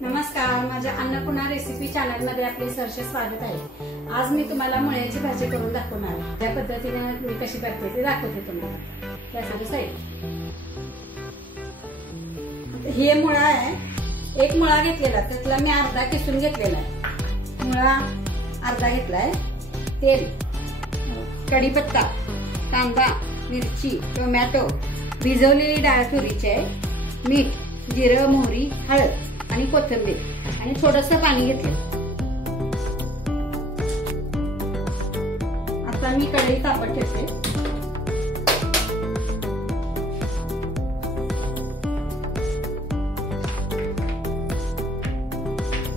नमस्कार, माझ्या Annapurna recipe channel मध्ये आपले सहर्ष स्वागत आहे। आज मी तुम्हाला मुळ्याची भाजी करून दाखवणार आहे। त्या पद्धतीने मी कशी करते ते दाखवते तुम्हाला। त्यासाठी हे मुळा आहे, एक मुळा घेतलेला, त्यातला मी अर्धा किसून घेतलेला आहे। मुळा अर्धा घेतलाय, तेल, कढीपत्ता, कांदा, मिरची, टोमॅटो, भिजवलेली डाळ तुरीची आहे, मीठ, जिरं, मोहरी, हळद आणि कोथिंबीर आणि थोडंसं पाणी घेतलं। आता मी कढई तापत ठेवते।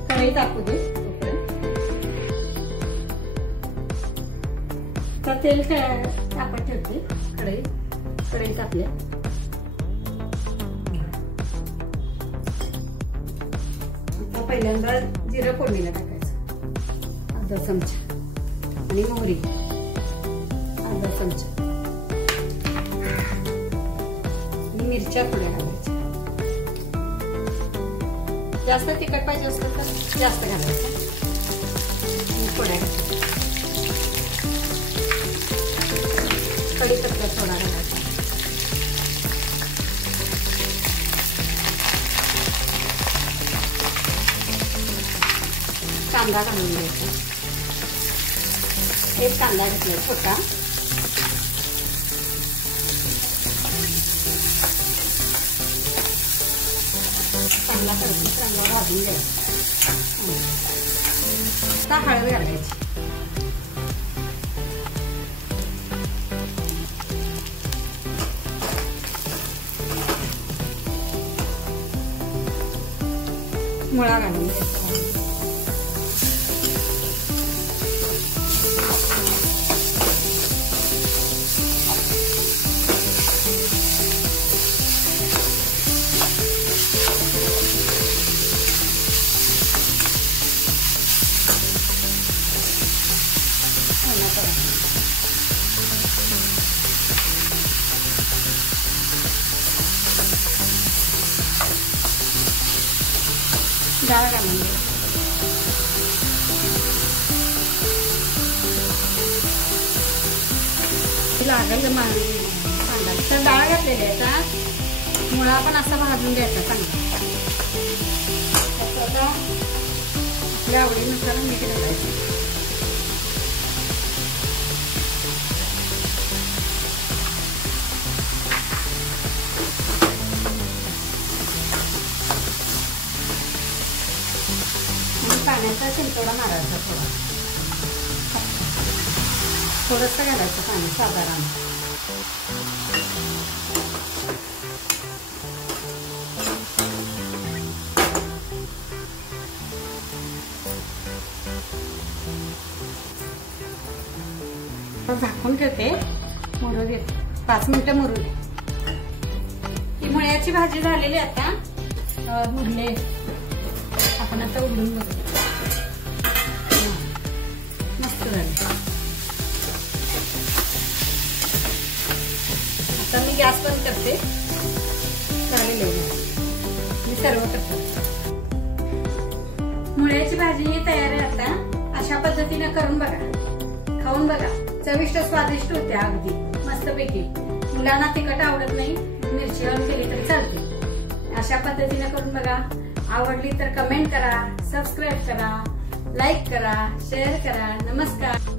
कढई तापू दे। आता तेल तापत ठेवते। कढई तापली। पहिल्यांदा जिरं फोडणीला टाकायचं, अर्धा चमचा, आणि मोहरी अर्धा चमचा, आणि मिरच्या थोड्या घालायच्या। जास्त तिखट पाहिजे असेल तर जास्त घालायचं, थोड्या घालायच्या। कढीपत्ता थोडा घालायचा, कांदा घालून घ्यायचा। एक कांदा घेतला छोटा, चांगला भाजून घ्यायचा। आता हळद घालायची, मुळा घालून घ्यायचा, डाळ घालून घ्यायची, लागेल कांदा तर डाळ घातलेली आहे। आता मुळा पण असा भाजून घ्यायचा चांगला। आता आपल्या आवडीनुसार मीठ घालायचं, पाण्याचा शिंतोडा मारायचा, थोडंसं घालायचं पाणी साधारण। झाकून ठेवते, मुरू घेते, 5 मिनिटं मुरू दे। ही मुळ्याची भाजी झालेली आता मुरले, आपण आता उघडून बघू। मस्त झाली। आता मी गॅस बंद करते, झालेले मी सर्व करते। मुळ्याची भाजी तयार आहे। आता अशा पद्धतीने करून बघा, खाऊन बघा, चविष्ट स्वादिष्ट होते अगदी मस्तपैकी। मुलांना तिखट आवडत नाही, मिरची लावून केली तरी चालते। अशा पद्धतीने करून बघा। आवडली तर कमेंट करा, सबस्क्राईब करा, लाईक करा, शेअर करा। नमस्कार।